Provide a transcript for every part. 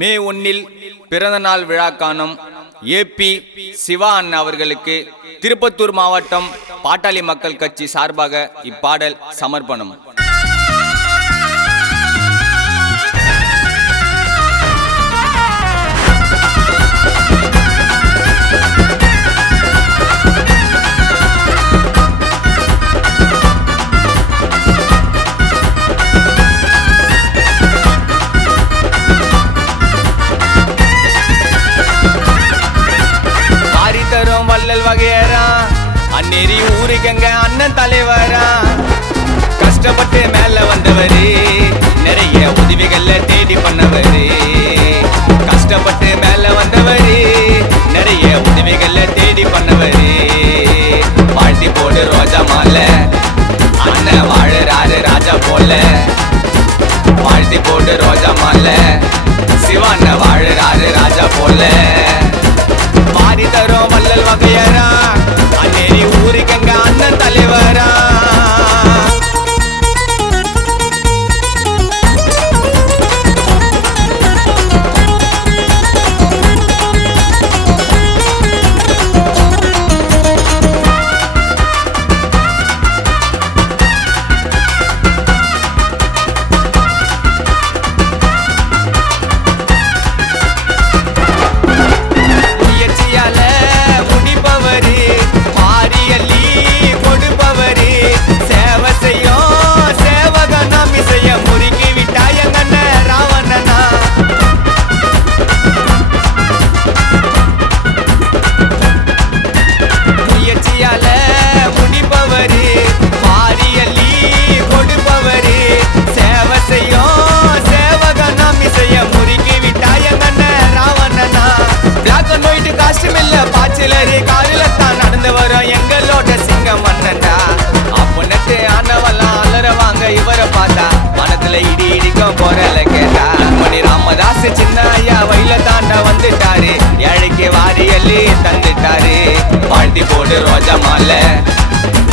மே 1 பிறந்தநாள் விழா காணும் ஏபி சிவா அண்ணா அவர்களுக்கு திருப்பத்தூர் மாவட்டம் பாட்டாளி மக்கள் கட்சி சார்பாக இப்பாடல் சமர்ப்பணம். அந்நேரி ஊருக்கங்க அண்ணன் தலைவரா, கஷ்டப்பட்டு மேல வந்தவரு, நிறைய உதவிகள்ல தேடி பண்ணவரு. கஷ்டப்பட்டு மேல வந்தவரு, நிறைய உதவிகள்ல தேடி பண்ணவரு. வாழ்த்தி போடு ரோஜா மாலை, அண்ணன் வாழுறாரு ராஜா போல. வாழ்த்தி போடு ரோஜா மாலை, சிவா அண்ணன் வாழுறாரு ராஜா போல. மாறி தரும் வள்ளல் வகையரா, அந்நேரி ஊருக்கங்க அண்ணன் தலைவரா. இவரை பார்த்தா மனத்துல இடி இடிக்கும் போறல கேட்டா. மணி ராமதாஸ் சின்ன ஐயா வயல தாண்ட வந்துட்டாரு, ஏழைக்கு வாரி அள்ளி தந்துட்டாரு. வாழ்த்தி போடு ரோஜா மாலை,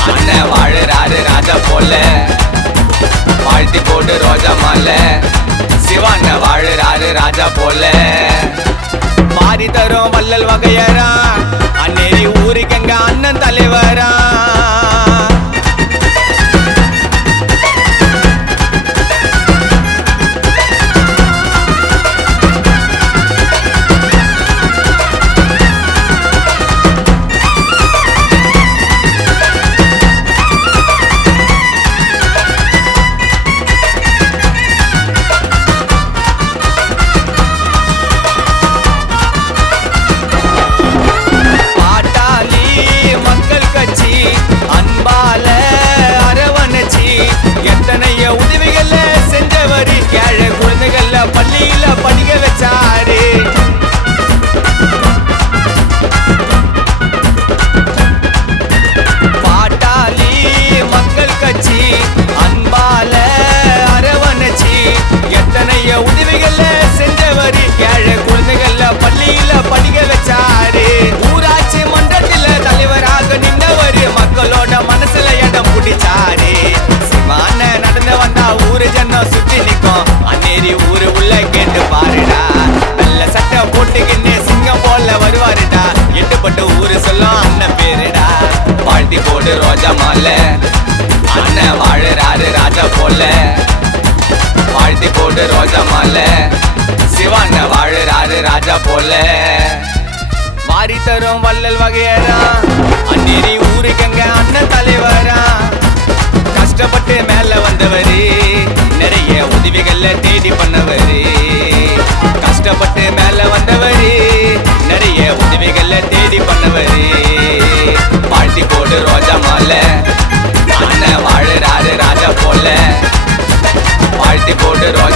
அண்ணன் வாழுறாரு ராஜா போல. வாழ்த்தி போடு ரோஜா மாலை, சிவாண்ண வாழுறாரு ராஜா போல. மாறி தரும் வள்ளல் வகையரா, அந்நேரி ஊருக்கங்க அண்ணன் தலைவரா. உதவிகள்ல செஞ்சவரு, ஏழை குழந்தைகள்ல பள்ளியில படிக்க வச்சாரு. பாட்டாளி மக்கள் கட்சி அன்பால அரவணைச்சி, எத்தனைய உதவிகள்ல செஞ்சவரு, ஏழை குழந்தைகள்ல பள்ளியில படிக்க வச்சாரு. ஊராட்சி மன்றத்தில் தலைவராக நின்றவரு, மக்களோட மனசுல இடம் பிடிச்சாரு. சிவான நடந்து வந்தா ஊரு ஜன்னம் சுத்தி நிக்கும், அந்நேரி ஊரு உள்ள கேட்டு பாருடா. நல்ல சட்டை போட்டுக்கின்னு சிங்கம் போல வருவாருடா, எட்டுப்பட்டு ஊரு சொல்லும் அண்ணன் பேருடா. வாழ்த்தி போடு ரோஜா மாலை, அண்ணன் வாழுறாரு ராஜா போல. வாழ்த்தி போடு ரோஜா மாலை, சிவாண்ண வாழுறாரு ராஜா போல. மாறி தரும் வள்ளல் வகையரா, அந்நேரி ஊருக்கங்க அண்ணன் தலைவரா. கஷ்டப்பட்டு மேல வந்தவரு, நிறைய உதவிகள்ல தேடி பண்ணவரு. கஷ்டப்பட்டு மேல வந்தவரு, நிறைய உதவிகள்ல தேடி பண்ணவரு. வாழ்த்தி போடு ரோஜா மாலை, அண்ணன் வாழுறாரு ராஜா போல. வாழ்த்தி போடு ரோஜா